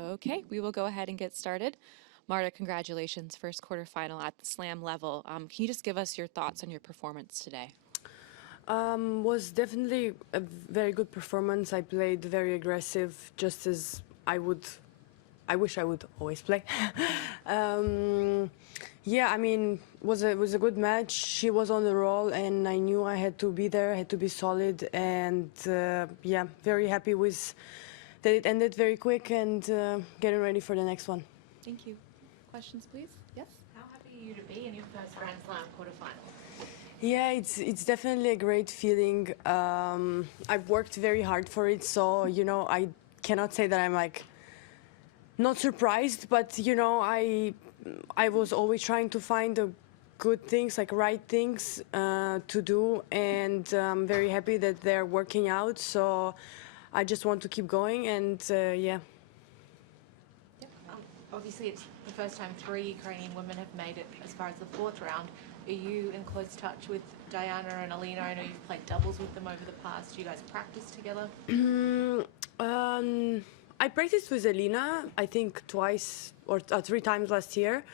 Okay, we will go ahead and get started. Marta, congratulations, first quarterfinal at the slam level. Can you just give us your thoughts on your performance today? Was definitely a very good performance. I played very aggressive, just as I wish I would always play. Yeah, I mean, was a good match. She was on the roll, and I knew I had to be there, I had to be solid, and yeah, very happy with that it ended very quick and getting ready for the next one. Thank you. Questions, please? Yes? How happy are you to be in your first Grand Slam quarterfinal? Yeah, it's definitely a great feeling. I've worked very hard for it, so you know I cannot say that I'm like not surprised, but you know I was always trying to find the good things, like right things to do, and I'm very happy that they're working out. So I just want to keep going, and yeah. Yep. Obviously, it's the first time 3 Ukrainian women have made it as far as the 4th round. Are you in close touch with Diana and Alina? I know you've played doubles with them over the past. Do you guys practice together? I practiced with Alina, I think twice or 3 times last year.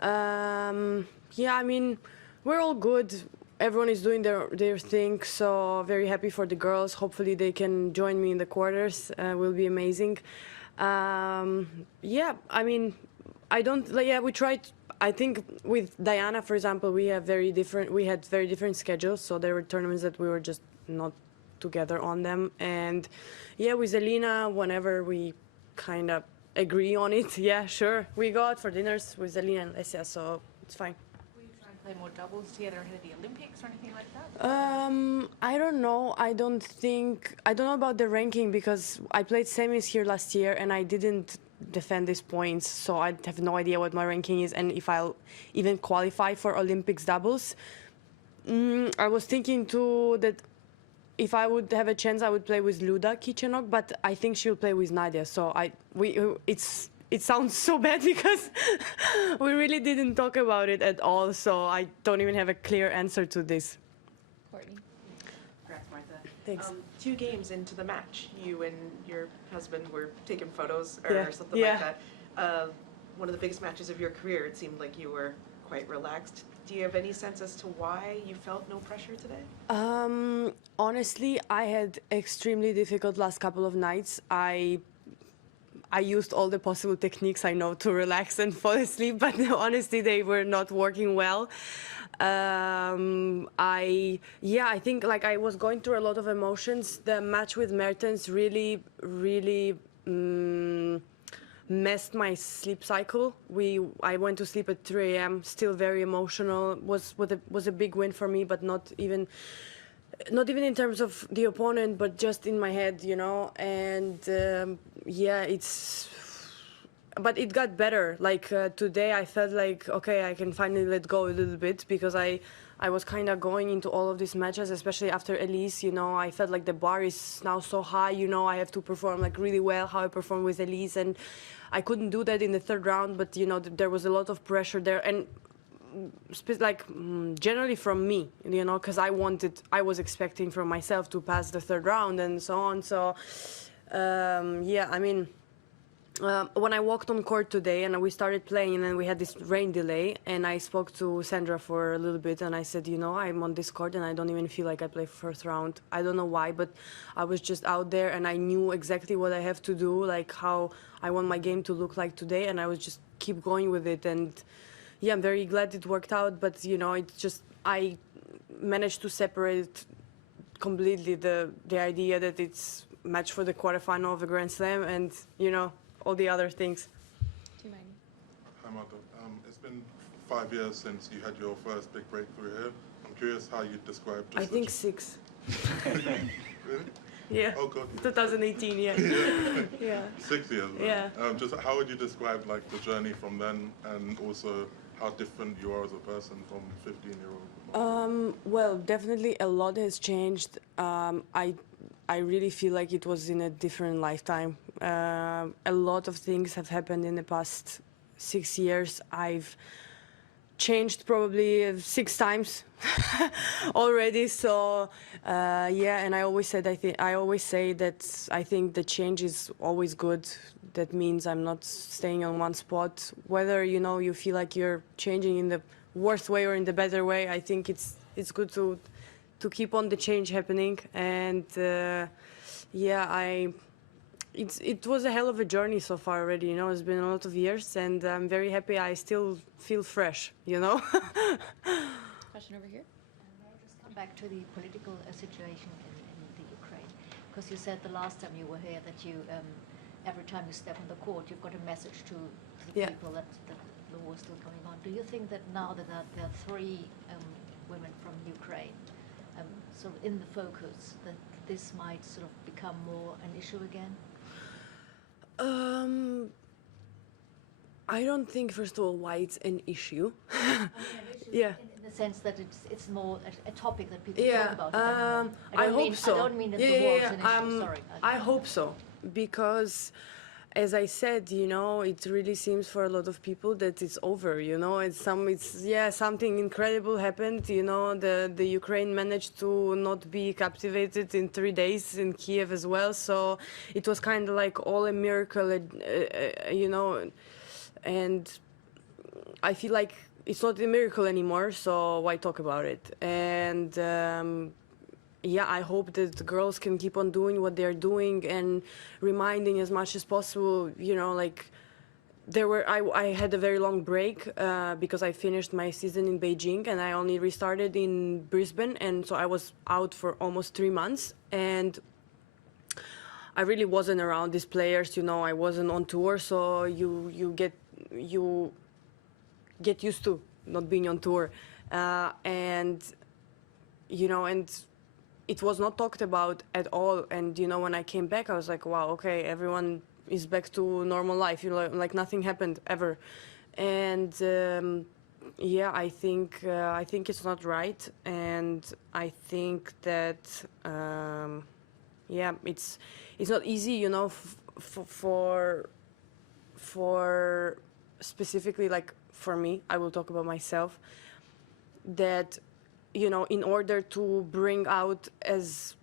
Yeah, I mean, we're all good. Everyone is doing their thing, so very happy for the girls. Hopefully they can join me in the quarters. Will be amazing. Yeah, I mean, I don't. Like, yeah, we tried. I think with Diana, for example, we had very different schedules. So there were tournaments that we were just not together on them. And yeah, with Alina, whenever we kind of agree on it, yeah, sure, we go out for dinners with Alina and Lesia, so it's fine. Will you try and play more doubles together ahead of the Olympics or anything like that? I don't know. I don't know about the ranking because I played semis here last year and I didn't defend these points, so I have no idea what my ranking is and if I'll even qualify for Olympics doubles. I was thinking too that if I would have a chance, I would play with Luda Kichenok, but I think she'll play with Nadia. So it sounds so bad because we really didn't talk about it at all. So I don't even have a clear answer to this. Courtney. Congrats, Marta. Thanks. 2 games into the match, you and your husband were taking photos or Yeah. something like that. One of the biggest matches of your career, it seemed like you were quite relaxed. Do you have any sense as to why you felt no pressure today? Honestly, I had extremely difficult last couple of nights. I used all the possible techniques I know to relax and fall asleep, but honestly, they were not working well. I think like I was going through a lot of emotions. The match with Mertens really messed my sleep cycle. I went to sleep at 3 a.m. still very emotional. Was a big win for me, but not even in terms of the opponent, but just in my head, you know. And yeah, but it got better. Like today, I felt like okay, I can finally let go a little bit because I was kind of going into all of these matches, especially after Elise. You know, I felt like the bar is now so high. You know, I have to perform like really well how I performed with Elise, and I couldn't do that in the 3rd round. But you know, there was a lot of pressure there, and generally from me, you know, because I was expecting from myself to pass the 3rd round and so on. So yeah, I mean. When I walked on court today and we started playing and then we had this rain delay and I spoke to Sandra for a little bit and I said, you know, I'm on this court and I don't even feel like I play 1st round. I don't know why, but I was just out there and I knew exactly what I have to do, like how I want my game to look like today, and I was just keep going with it. And yeah, I'm very glad it worked out, but you know, it's just I managed to separate completely the idea that it's match for the quarterfinal of the Grand Slam and, you know, all the other things. Hi, Marta. It's been 5 years since you had your first big breakthrough here. I'm curious how you describe just I think 6. Really? Yeah. Oh, God. 2018, yeah. Yeah. 6 years. Yeah. Just how would you describe like the journey from then and also how different you are as a person from 15-year-old? Well, definitely a lot has changed. I really feel like it was in a different lifetime. A lot of things have happened in the past 6 years. changed probably 6 times already. So yeah, and I always say that I think the change is always good. That means I'm not staying on one spot. Whether you feel like you're changing in the worst way or in the better way, I think it's good to keep on the change happening. And yeah, it was a hell of a journey so far already. It's been a lot of years, and I'm very happy. I still feel fresh. Question over here. May I just come back to the political situation in the Ukraine? Because you said the last time you were here that you, every time you step on the court, you've got a message to the Yeah. people that the war is still going on. Do you think that now that there are 3 women from Ukraine sort of in the focus, that this might sort of become more an issue again? I don't think, first of all, why it's an issue. Yeah. In the sense that it's more a topic that people Yeah, talk about. Anymore. I hope so. I don't mean that the war is an issue. Sorry. I hope so, because, as I said, it really seems for a lot of people that it's over. Something incredible happened. The Ukraine managed to not be captivated in 3 days in Kiev as well. So it was kind of like all a miracle, and I feel like it's not a miracle anymore, so why talk about it? And yeah, I hope that the girls can keep on doing what they're doing and reminding as much as possible. I had a very long break because I finished my season in Beijing and I only restarted in Brisbane, and so I was out for almost 3 months, and I really wasn't around these players. I wasn't on tour, so you get used to not being on tour, and it was not talked about at all. And when I came back, I was like, wow, okay, everyone is back to normal life, like nothing happened ever. And yeah, I think it's not right, and I think that yeah, it's not easy, for specifically, like, for me, I will talk about myself, that in order to bring out as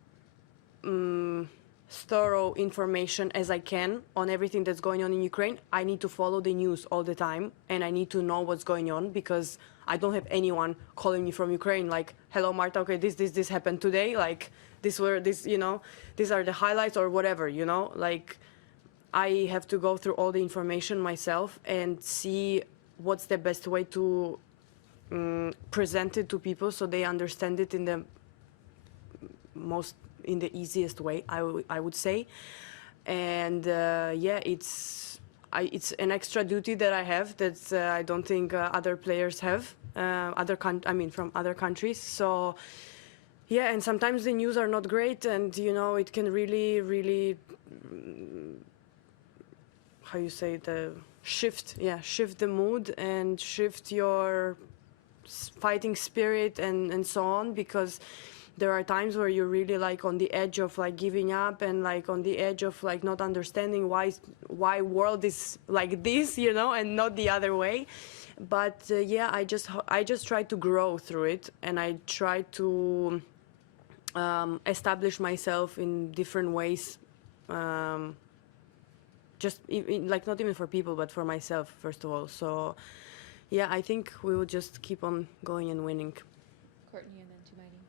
thorough information as I can on everything that's going on in Ukraine, I need to follow the news all the time, and I need to know what's going on, because I don't have anyone calling me from Ukraine like, hello Marta, okay, this happened today, like these are the highlights or whatever, like I have to go through all the information myself and see what's the best way to present it to people so they understand it in the easiest way, I would say. And yeah, it's an extra duty that I have that I don't think other players have, from other countries. So yeah, and sometimes the news are not great, and it can really how you say, shift the mood and shift your fighting spirit and so on, because there are times where you're really like on the edge of like giving up, and like on the edge of like not understanding why world is like this, and not the other way. But yeah, I just try to grow through it, and I try to establish myself in different ways, just like not even for people, but for myself first of all. So yeah, I think we will just keep on going and winning. Courtney and then Tumaini.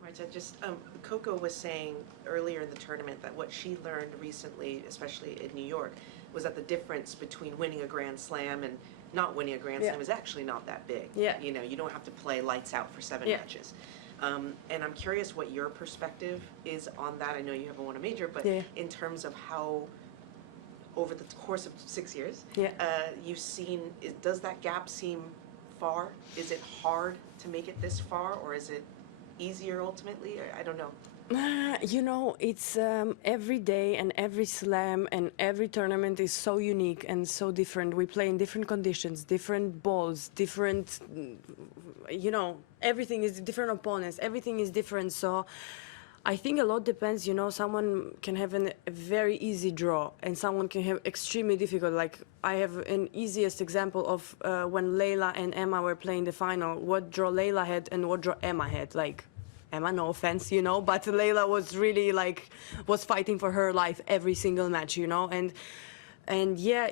Marta, just Coco was saying earlier in the tournament that what she learned recently, especially in New York, was that the difference between winning a Grand Slam and not winning a Grand Slam is actually not that big. Yeah. You don't have to play lights out for 7 matches. And I'm curious what your perspective is on that. I know you haven't won a major, but in terms of how, over the course of 6 years, you've seen, does that gap seem far? Is it hard to make it this far, or is it easier ultimately? I don't know. It's every day and every slam and every tournament is so unique and so different. We play in different conditions, different balls, different, everything is different opponents, everything is different. So I think a lot depends, someone can have a very easy draw and someone can have extremely difficult. Like, I have an easiest example of when Layla and Emma were playing the final, what draw Layla had and what draw Emma had. Like, Emma, no offense, but Layla was really was fighting for her life every single match, and yeah,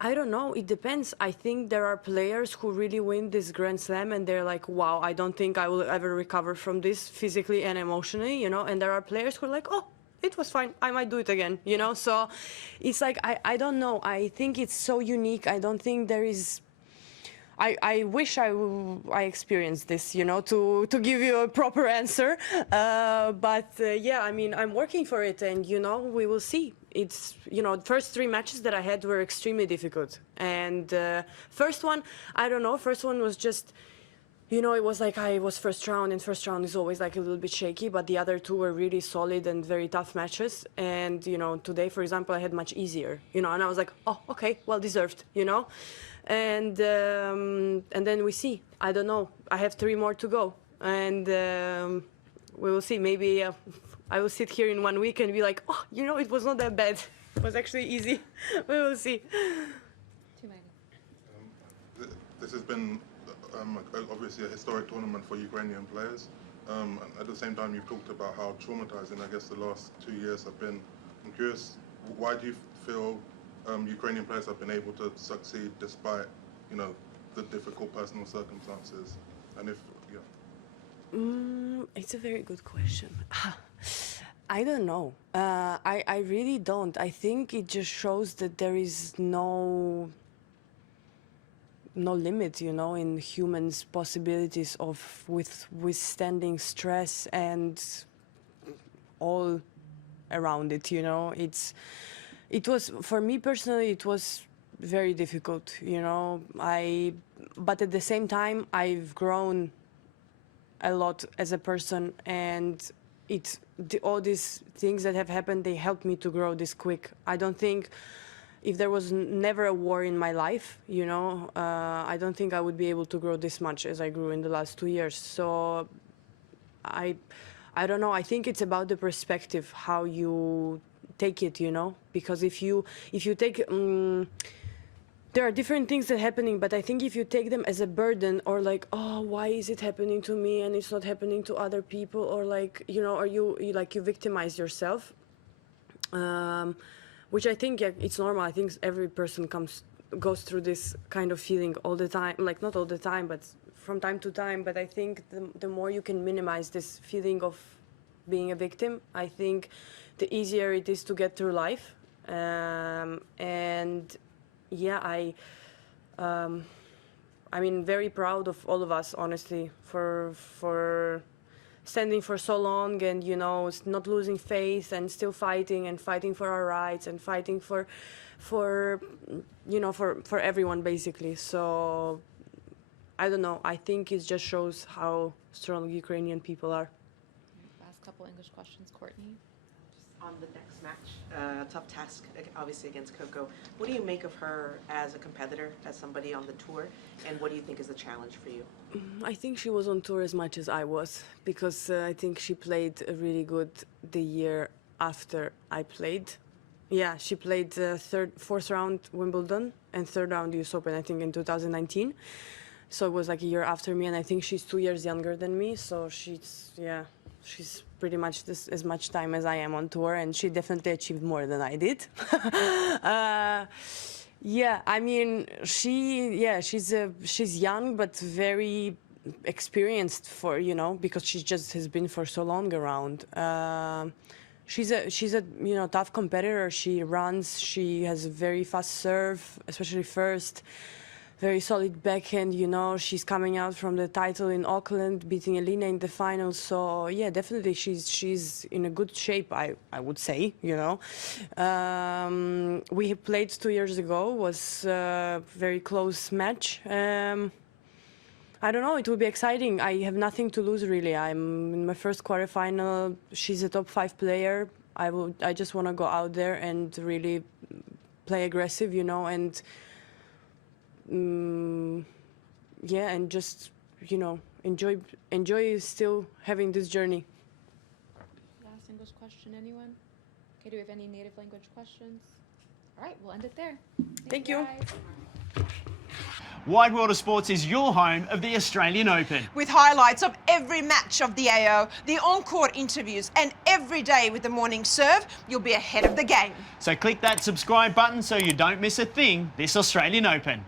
I don't know, it depends. I think there are players who really win this Grand Slam and they're like, wow, I don't think I will ever recover from this physically and emotionally, and there are players who are like, oh, it was fine, I might do it again, so it's like, I don't know, I think it's so unique. I don't think there is, I wish I experienced this, to give you a proper answer. But yeah, I mean, I'm working for it, and we will see. It's the first 3 matches that I had were extremely difficult, and first one, I don't know. First one was just, it was like I was first round, and first round is always like a little bit shaky. But the other 2 were really solid and very tough matches. And today, for example, I had much easier, and I was like, oh, okay, well deserved, And then we see. I don't know. I have 3 more to go, and we will see. Maybe I will sit here in 1 week and be like, oh, it was not that bad. It was actually easy. We will see. Too many. This has been obviously a historic tournament for Ukrainian players. And at the same time, you've talked about how traumatizing, I guess, the last 2 years have been. I'm curious, why do you feel Ukrainian players have been able to succeed despite, the difficult personal circumstances? And if, It's a very good question. I don't know. I really don't. I think it just shows that there is no limit, in humans' possibilities of withstanding stress and all around it. It was, for me personally, it was very difficult. But at the same time, I've grown a lot as a person, and all these things that have happened, they helped me to grow this quick. I don't think, if there was never a war in my life, I don't think I would be able to grow this much as I grew in the last 2 years. So I don't know. I think it's about the perspective, how you take it, because if you take there are different things that are happening, but I think if you take them as a burden, or like, oh, why is it happening to me and it's not happening to other people, or like, or you victimize yourself, which I think, yeah, it's normal. I think every person goes through this kind of feeling all the time, like not all the time, but from time to time. But I think the more you can minimize this feeling of being a victim, I think the easier it is to get through life. And yeah, I mean, very proud of all of us, honestly, for standing for so long, and not losing faith, and still fighting for our rights, and fighting for everyone, basically. So I don't know. I think it just shows how strong Ukrainian people are. Last couple English questions, Courtney. On the next match, tough task, obviously, against Coco. What do you make of her as a competitor, as somebody on the tour, and what do you think is the challenge for you? I think she was on tour as much as I was, because I think she played really good the year after I played. Yeah, she played 4th round Wimbledon and 3rd round US Open, I think, in 2019. So it was like a year after me, and I think she's 2 years younger than me, so she's pretty much as much time as I am on tour, and she definitely achieved more than I did. Yeah, I mean, she's young but very experienced because she just has been for so long around. She's a tough competitor. She runs. She has a very fast serve, especially first. Very solid backhand, she's coming out from the title in Auckland, beating Elina in the finals. So yeah, definitely she's in a good shape, I would say. We played 2 years ago, was a very close match. I don't know, it will be exciting. I have nothing to lose, really. I'm in my first quarterfinal. She's a top 5 player. I just want to go out there and really play aggressive, and yeah, and just enjoy still having this journey. English question, anyone? Okay, do we have any native language questions? All right, we'll end it there. Thank you. Guys. Wide World of Sports is your home of the Australian Open. With highlights of every match of the AO, the on-court interviews, and every day with the morning serve, you'll be ahead of the game. So click that subscribe button so you don't miss a thing this Australian Open.